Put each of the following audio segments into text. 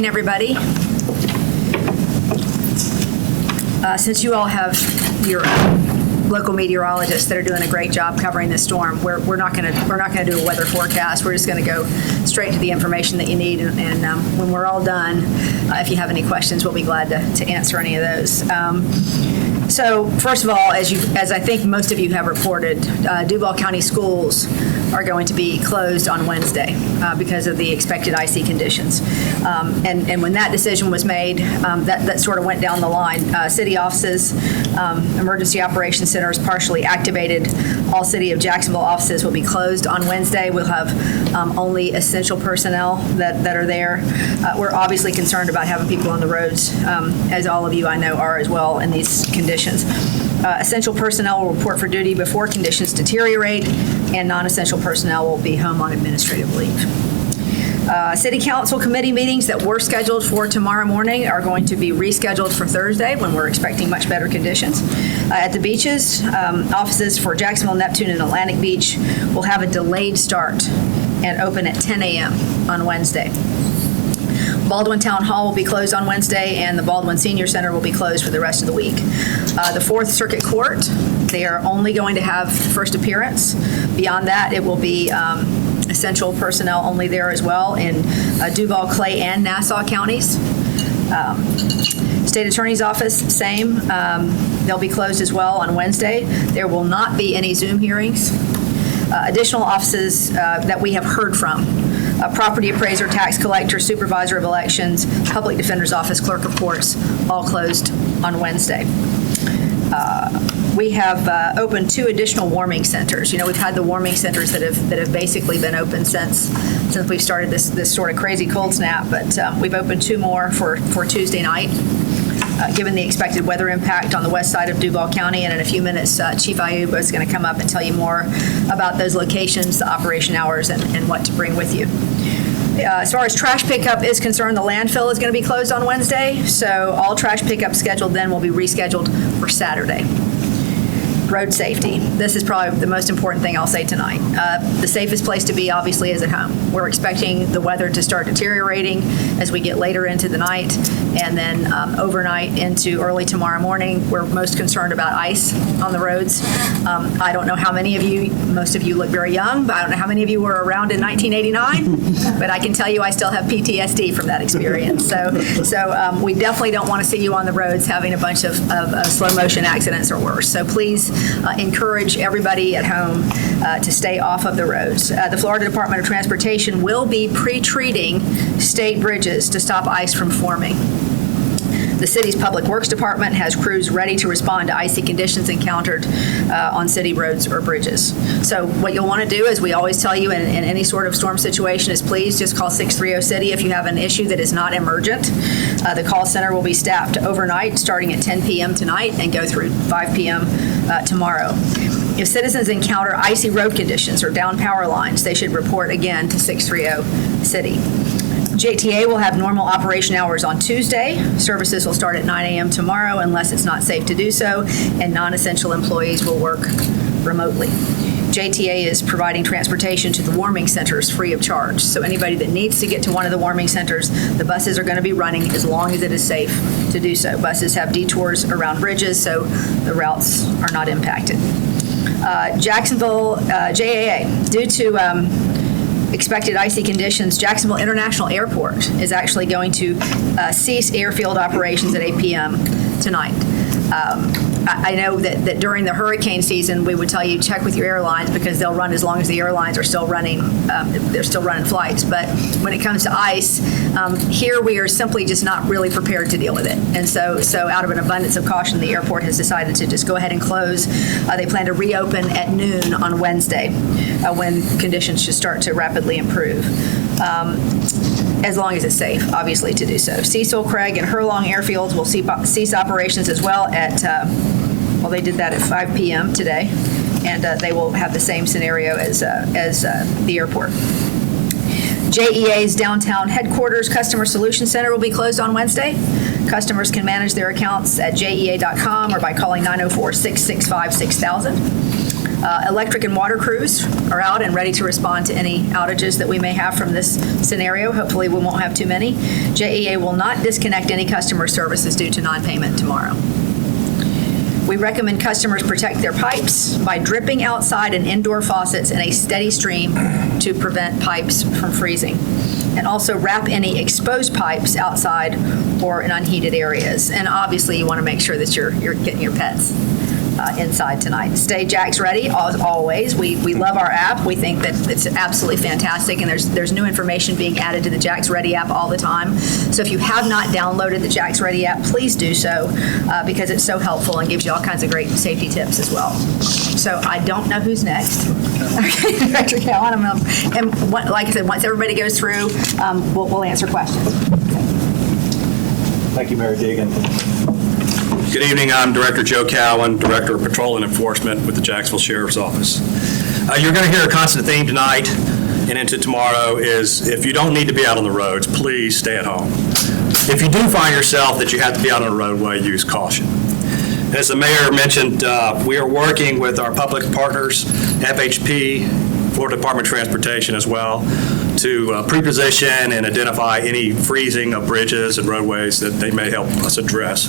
morning, everybody. Since you all have your local meteorologists that are doing a great job covering this storm, we're not going to do a weather forecast. We're just going to go straight to the information that you need, and when we're all done, if you have any questions, we'll be glad to answer any of those. So first of all, as I think most of you have reported, Duval County schools are going to be closed on Wednesday because of the expected icy conditions. And when that decision was made, that sort of went down the line. City offices, emergency operations centers partially activated. All City of Jacksonville offices will be closed on Wednesday. We'll have only essential personnel that are there. We're obviously concerned about having people on the roads, as all of you I know are as well in these conditions. Essential personnel will report for duty before conditions deteriorate, and non-essential personnel will be home on administrative leave. City Council committee meetings that were scheduled for tomorrow morning are going to be rescheduled for Thursday when we're expecting much better conditions. At the beaches, offices for Jacksonville, Neptune, and Atlantic Beach will have a delayed start and open at 10 a.m. on Wednesday. Baldwin Town Hall will be closed on Wednesday, and the Baldwin Senior Center will be closed for the rest of the week. The Fourth Circuit Court, they are only going to have first appearance. Beyond that, it will be essential personnel only there as well in Duval, Clay, and Nassau counties. State Attorney's Office, same. They'll be closed as well on Wednesday. There will not be any Zoom hearings. Additional offices that we have heard from: property appraiser, tax collector, supervisor of elections, public defender's office, clerk of courts, all closed on Wednesday. We have opened 2 additional warming centers. You know, we've had the warming centers that have basically been open since we've started this sort of crazy cold snap, but we've opened 2 more for Tuesday night. Given the expected weather impact on the west side of Duval County, and in a few minutes, Chief Ayuba is going to come up and tell you more about those locations, the operation hours, and what to bring with you. As far as trash pickup is concerned, the landfill is going to be closed on Wednesday, so all trash pickup scheduled then will be rescheduled for Saturday. Road safety. This is probably the most important thing I'll say tonight. The safest place to be, obviously, is at home. We're expecting the weather to start deteriorating as we get later into the night, and then overnight into early tomorrow morning. We're most concerned about ice on the roads. I don't know how many of you, most of you look very young, but I don't know how many of you were around in 1989, but I can tell you I still have PTSD from that experience. So we definitely don't want to see you on the roads having a bunch of slow motion accidents or worse. So please encourage everybody at home to stay off of the roads. The Florida Department of Transportation will be pre-treating state bridges to stop ice from forming. The city's Public Works Department has crews ready to respond to icy conditions encountered on city roads or bridges. So what you'll want to do, as we always tell you in any sort of storm situation, is please just call 630-CITY if you have an issue that is not emergent. The call center will be staffed overnight starting at 10 p.m. tonight and go through 5 p.m. Tomorrow. If citizens encounter icy road conditions or down power lines, they should report again to 630-CITY. JTA will have normal operation hours on Tuesday. Services will start at 9 a.m. tomorrow unless it's not safe to do so, and non-essential employees will work remotely. JTA is providing transportation to the warming centers free of charge. So anybody that needs to get to one of the warming centers, the buses are going to be running as long as it is safe to do so. Buses have detours around bridges, so the routes are not impacted. Jacksonville JAA, due to expected icy conditions, Jacksonville International Airport is actually going to cease airfield operations at 8 p.m. tonight. I know that during the hurricane season, we would tell you check with your airlines because they'll run as long as the airlines are still running. They're still running flights. But when it comes to ice, here we are simply just not really prepared to deal with it. And so out of an abundance of caution, the airport has decided to just go ahead and close. They plan to reopen at noon on Wednesday when conditions should start to rapidly improve. As long as it's safe, obviously, to do so. Cecil, Craig, and Hurlong airfields will cease operations as well at, they did that at 5 p.m. today, and they will have the same scenario as the airport. JEA's downtown headquarters customer solution center will be closed on Wednesday. Customers can manage their accounts at jea.com or by calling 904-665-6000. Electric and water crews are out and ready to respond to any outages that we may have from this scenario. Hopefully we won't have too many. JEA will not disconnect any customer services due to non-payment tomorrow. We recommend customers protect their pipes by dripping outside and indoor faucets in a steady stream to prevent pipes from freezing. And also wrap any exposed pipes outside or in unheated areas. And obviously you want to make sure that you're getting your pets inside tonight. Stay Jax ready, as always. We love our app. We think that it's absolutely fantastic, and there's new information being added to the Jax Ready app all the time. So if you have not downloaded the Jax Ready app, please do so because it's so helpful and gives you all kinds of great safety tips as well. So I don't know who's next. Okay, Director Cowan, and like I said, once everybody goes through, we'll answer questions. Thank you, Mayor Deegan. Good evening. I'm Director Joe Cowan, Director of Patrol and Enforcement with the Jacksonville Sheriff's Office. You're going to hear a constant theme tonight and into tomorrow is if you don't need to be out on the roads, please stay at home. If you do find yourself that you have to be out on the roadway, use caution. As the mayor mentioned, we are working with our public partners, FHP, Florida Department of Transportation as well, to pre-position and identify any freezing of bridges and roadways that they may help us address,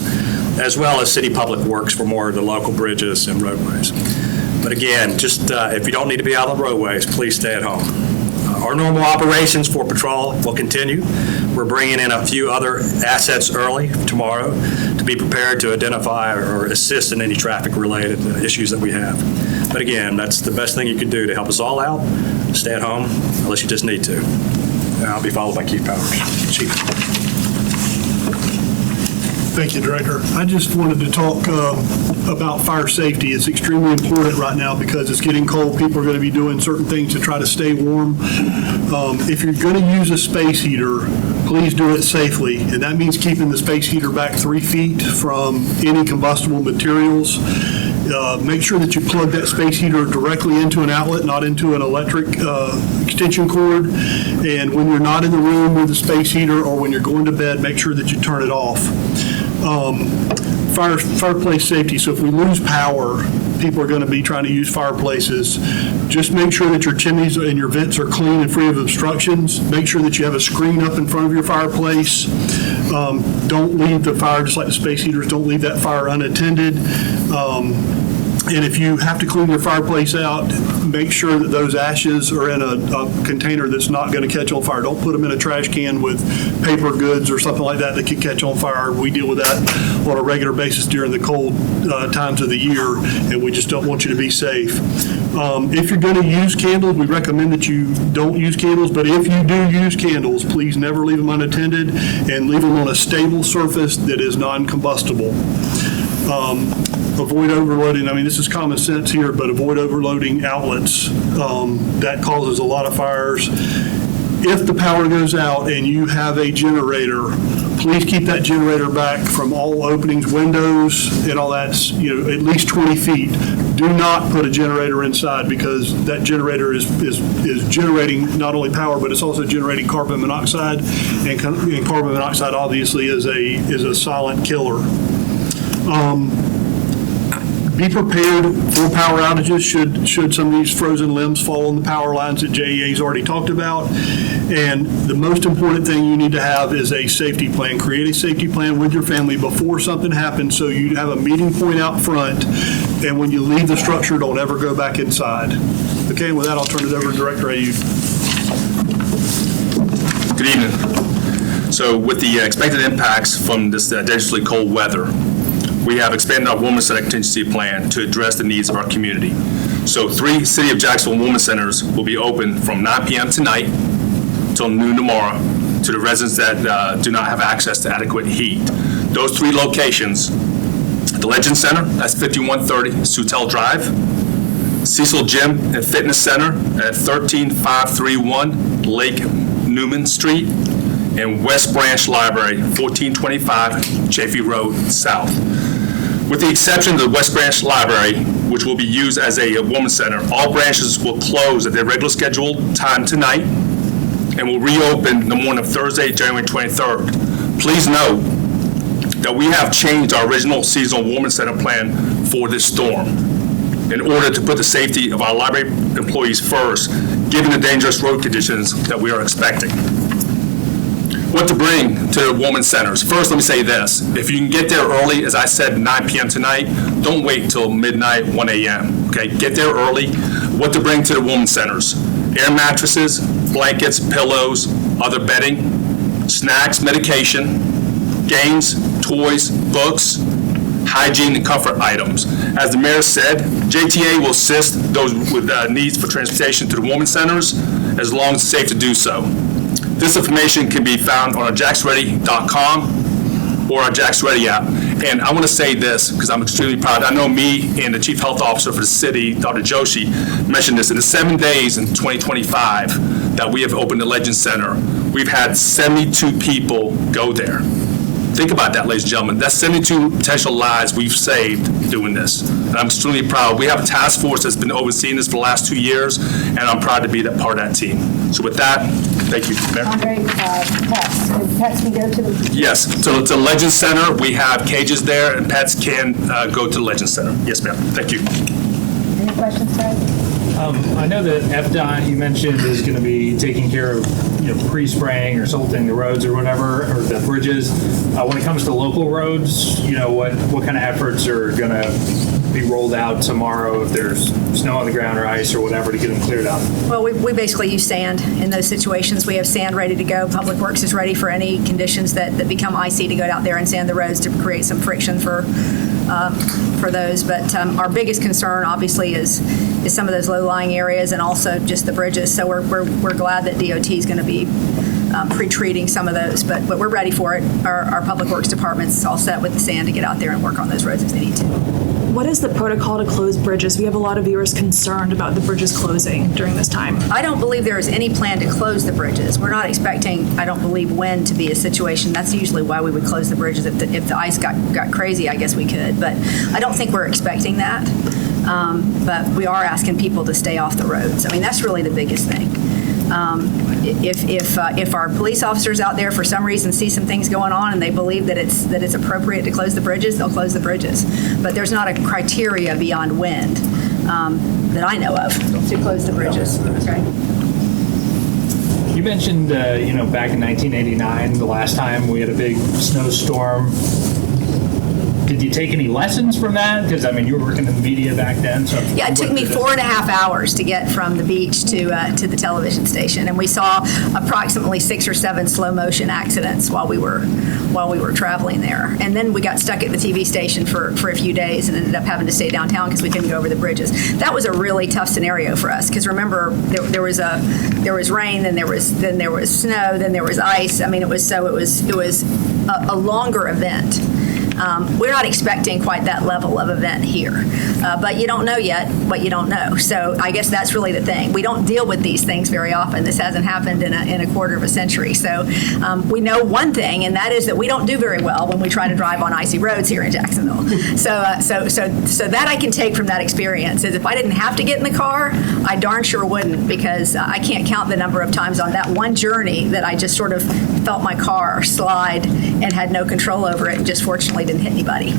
as well as City Public Works for more of the local bridges and roadways. But again, just if you don't need to be out on the roadways, please stay at home. Our normal operations for patrol will continue. We're bringing in a few other assets early tomorrow to be prepared to identify or assist in any traffic-related issues that we have. But again, that's the best thing you can do to help us all out. Stay at home unless you just need to. And I'll be followed by Chief Powers. Chief. Thank you, Director. I just wanted to talk about fire safety. It's extremely important right now because it's getting cold. People are going to be doing certain things to try to stay warm. If you're going to use a space heater, please do it safely. And that means keeping the space heater back 3 feet from any combustible materials. Make sure that you plug that space heater directly into an outlet, not into an electric extension cord. And when you're not in the room with the space heater or when you're going to bed, make sure that you turn it off. Fireplace safety. So if we lose power, people are going to be trying to use fireplaces. Just make sure that your chimneys and your vents are clean and free of obstructions. Make sure that you have a screen up in front of your fireplace. Don't leave the fire, just like the space heaters, don't leave that fire unattended. And if you have to clean your fireplace out, make sure that those ashes are in a container that's not going to catch on fire. Don't put them in a trash can with paper goods or something like that that could catch on fire. We deal with that on a regular basis during the cold times of the year, and we just don't want you to be safe. If you're going to use candles, we recommend that you don't use candles, but if you do use candles, please never leave them unattended and leave them on a stable surface that is non-combustible. Avoid overloading. I mean, this is common sense here, but avoid overloading outlets. That causes a lot of fires. If the power goes out and you have a generator, please keep that generator back from all openings, windows, and all that, at least 20 feet. Do not put a generator inside because that generator is generating not only power, but it's also generating carbon monoxide, and carbon monoxide obviously is a silent killer. Be prepared for power outages should some of these frozen limbs fall on the power lines that JEA's already talked about. And the most important thing you need to have is a safety plan. Create a safety plan with your family before something happens so you have a meeting point out front, and when you leave the structure, don't ever go back inside. Okay, and with that, I'll turn it over to Director Ayub. Good evening. So with the expected impacts from this dangerously cold weather, we have expanded our Women's Center contingency plan to address the needs of our community. So 3 City of Jacksonville Women's Centers will be open from 9 p.m. tonight till noon tomorrow to the residents that do not have access to adequate heat. Those 3 locations, the Legend Center, that's 5130 Sutel Drive, Cecil Gym and Fitness Center at 13531 Lake Newman Street, and West Branch Library, 1425 Chaffee Road South. With the exception of the West Branch Library, which will be used as a women's center, all branches will close at their regular scheduled time tonight and will reopen the morning of Thursday, January 23rd. Please note that we have changed our original seasonal warming center plan for this storm in order to put the safety of our library employees first, given the dangerous road conditions that we are expecting. What to bring to the warming centers? First, let me say this. If you can get there early, as I said, 9 p.m. tonight, don't wait till midnight, 1 a.m., okay? Get there early. What to bring to the warming centers? Air mattresses, blankets, pillows, other bedding, snacks, medication, games, toys, books, hygiene and comfort items. As the mayor said, JTA will assist those with needs for transportation to the warming centers as long as it's safe to do so. This information can be found on our jaxready.com or our Jax Ready app. And I want to say this because I'm extremely proud. I know me and the Chief Health Officer for the city, Dr. Joshi, mentioned this. In the 7 days in 2025 that we have opened the Legend Center, we've had 72 people go there. Think about that, ladies and gentlemen. That's 72 potential lives we've saved doing this. And I'm extremely proud. We have a task force that's been overseeing this for the last 2 years, and I'm proud to be that part of that team. So with that, thank you, Mayor. Andre, pets. Can pets can go to the... Yes, so it's a Legend Center. We have cages there, and pets can go to the Legend Center. Yes, ma'am. Thank you. Any questions, Ted? I know that FDOT, you mentioned, is going to be taking care of, pre-spraying or salting the roads or whatever, or the bridges. When it comes to local roads, what kind of efforts are going to be rolled out tomorrow if there's snow on the ground or ice or whatever to get them cleared out? Well, we basically use sand in those situations. We have sand ready to go. Public Works is ready for any conditions that become icy to go out there and sand the roads to create some friction for those. But our biggest concern, obviously, is some of those low-lying areas and also just the bridges. So we're glad that DOT is going to be pre-treating some of those, but we're ready for it. Our Public Works Department's all set with the sand to get out there and work on those roads if they need to. What is the protocol to close bridges? We have a lot of viewers concerned about the bridges closing during this time. I don't believe there is any plan to close the bridges. We're not expecting, I don't believe, when to be a situation. That's usually why we would close the bridges. If the ice got crazy, I guess we could, but I don't think we're expecting that. But we are asking people to stay off the roads. I mean, that's really the biggest thing. If our police officers out there for some reason see some things going on and they believe that it's appropriate to close the bridges, they'll close the bridges. But there's not a criteria beyond wind that I know of to close the bridges. Okay. You mentioned, back in 1989, the last time we had a big snowstorm. Did you take any lessons from that? Because, you were working in the media back then. So Yeah, it took me 4.5 hours to get from the beach to the television station, and we saw approximately 6 or 7 slow motion accidents while we were traveling there. And then we got stuck at the TV station for a few days and ended up having to stay downtown because we couldn't go over the bridges. That was a really tough scenario for us because remember there was rain, then there was snow, then there was ice. It was a longer event. We're not expecting quite that level of event here, but you don't know yet what you don't know. So I guess that's really the thing. We don't deal with these things very often. This hasn't happened in a quarter of a century. So we know one thing, and that is that we don't do very well when we try to drive on icy roads here in Jacksonville. So that I can take from that experience is if I didn't have to get in the car, I darn sure wouldn't, because I can't count the number of times on that one journey that I just sort of felt my car slide and had no control over it, and just fortunately didn't hit anybody.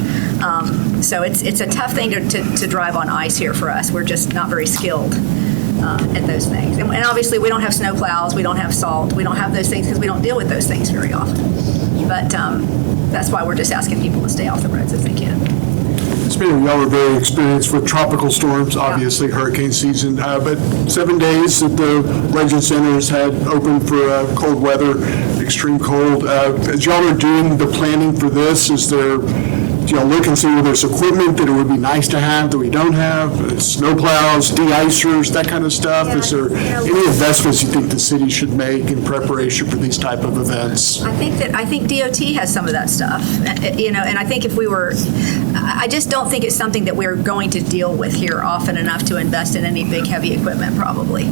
So it's a tough thing to drive on ice here for us. We're just not very skilled at those things. And obviously we don't have snow plows, we don't have salt, we don't have those things because we don't deal with those things very often. But that's why we're just asking people to stay off the roads if they can. Y'all are very experienced with tropical storms, obviously hurricane season, but 7 days that the Legend Center has had open for cold weather, extreme cold. As y'all are doing the planning for this, is there, do y'all look and see whether there's equipment that it would be nice to have that we don't have, snow plows, de-icers, that kind of stuff? Yeah, is there any investments you think the city should make in preparation for these type of events? I think DOT has some of that stuff, and I think I just don't think it's something that we're going to deal with here often enough to invest in any big heavy equipment probably.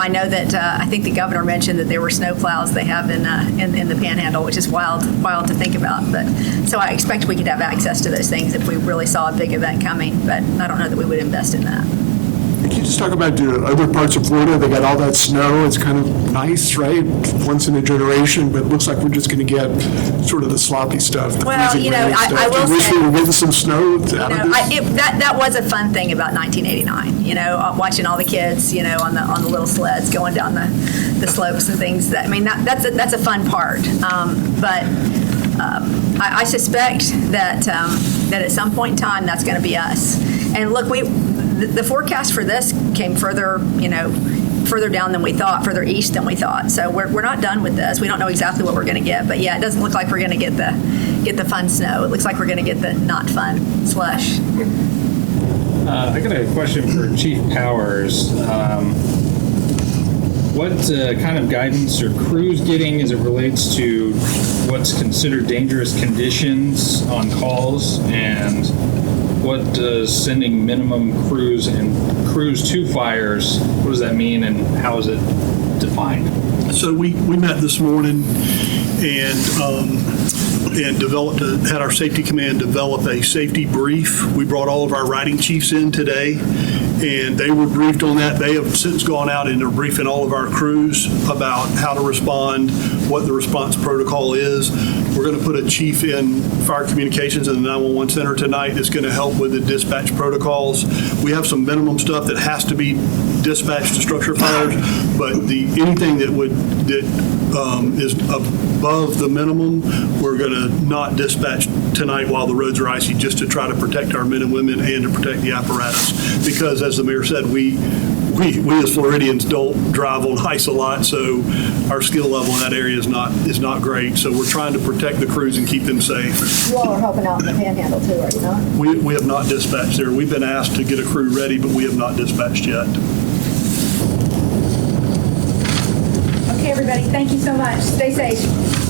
I know that I think the governor mentioned that there were snow plows they have in the Panhandle, which is wild to think about. But so I expect we could have access to those things if we really saw a big event coming. But I don't know that we would invest in that. Thank you just talk about other parts of Florida? They got all that snow. It's kind of nice, right? Once in a generation, but it looks like we're just going to get sort of the sloppy stuff. The Well, freezing you know, rain I stuff. will Do you wish say- we were getting some snow out You of know, this? that was a fun thing about 1989. You know, watching all the kids, you know, on the little sleds going down the slopes and things. That I mean, that's a fun part. But I suspect that that at some point in time that's going to be us. And look, the forecast for this came further, you know, further down than we thought, further east than we thought. So we're not done with this. We don't know exactly what we're going to get, but yeah, it doesn't look like we're going to get the fun snow. It looks like we're going to get the not fun slush. I got a question for Chief Powers. What kind of guidance are crews getting as it relates to what's considered dangerous conditions on calls, and what does sending minimum crews and crews to fires, what does that mean, and how is it defined? So we met this morning and had our safety command develop a safety brief. We brought all of our riding chiefs in today, and they were briefed on that. They have since gone out and are briefing all of our crews about how to respond, what the response protocol is. We're going to put a chief in fire communications in the 911 center tonight that's going to help with the dispatch protocols. We have some minimum stuff that has to be dispatched to structure fires, but anything that is above the minimum, we're going to not dispatch tonight while the roads are icy, just to try to protect our men and women and to protect the apparatus. Because as the mayor said, we as Floridians don't drive on ice a lot, so our skill level in that area is not great. So we're trying to protect the crews and keep them safe. You all are helping out in the Panhandle too, are you not? We have not dispatched there. We've been asked to get a crew ready, but we have not dispatched yet. Okay, everybody, thank you so much. Stay safe.